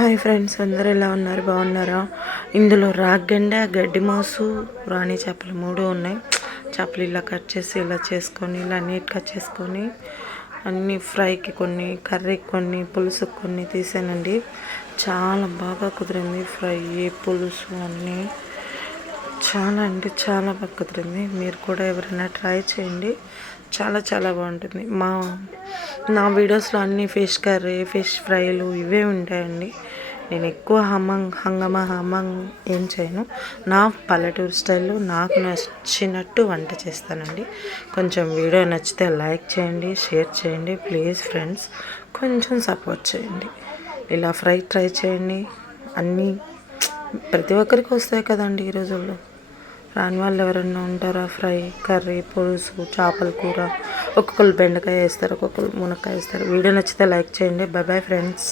Hi friends, అందరూ ఎలా ఉన్నారు? బాగున్నారా? ఇందులో రాగండ, గడ్డి మాసు, రాణి చేపలు 3 ఉన్నాయి. చేపలు ఇలా కట్ చేసి ఇలా చేసుకొని ఇలా నీట్గా చేసుకొని అన్నీ ఫ్రైకి కొన్ని, కర్రీకి కొన్ని, పులుసుకి కొన్ని తీసానండి. చాలా బాగా కుదిరింది. ఫ్రై, పులుసు అన్నీ చాలా అంటే చాలా బాగా కుదిరింది. మీరు కూడా ఎవరైనా ట్రై చేయండి. చాలా చాలా బాగుంటుంది. నా వీడియోస్లో అన్ని ఫిష్ కర్రీ, ఫిష్ ఫ్రైలు ఇవే ఉంటాయండి. నేను ఎక్కువ హంగమా ఏం చేయను. నా పల్లెటూరు స్టైల్లో నాకు నచ్చినట్టు వంట చేస్తానండి. కొంచెం వీడియో నచ్చితే లైక్ చేయండి, షేర్ చేయండి. ప్లీజ్ ఫ్రెండ్స్, కొంచెం సపోర్ట్ చేయండి. ఇలా ఫ్రై ట్రై చేయండి. అన్నీ ప్రతి ఒక్కరికి వస్తాయి కదండి ఈ రోజుల్లో. రాని వాళ్ళు ఎవరన్నా ఉంటారా? ఫ్రై, కర్రీ, పులుసు, చేపల కూర, ఒక్కొక్కరు బెండకాయ వేస్తారు, ఒక్కొక్కరు మునక్కాయ వేస్తారు. వీడియో నచ్చితే లైక్ చేయండి. Bye bye friends.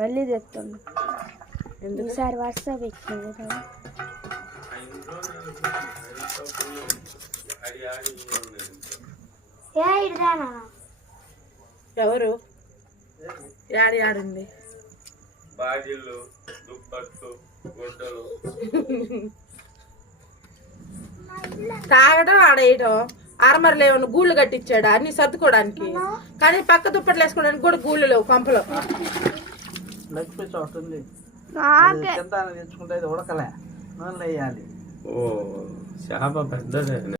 మళ్ళీ చెప్తాను. ఈసారి వస్తా పెట్టింది కదా. ఎవరు యాడింది? బాజిల్లు, దుప్పట్లు, గుడ్డలు తాగడం, ఆడేయడం. ఆర్మర్ లేవని గూళ్ళు కట్టించాడు అన్ని సర్దుకోవడానికి, కానీ పక్క దుప్పట్లు వేసుకోవడానికి కూడా గూళ్ళు లేవు పంపలో. ఓ చేప పెద్దదే.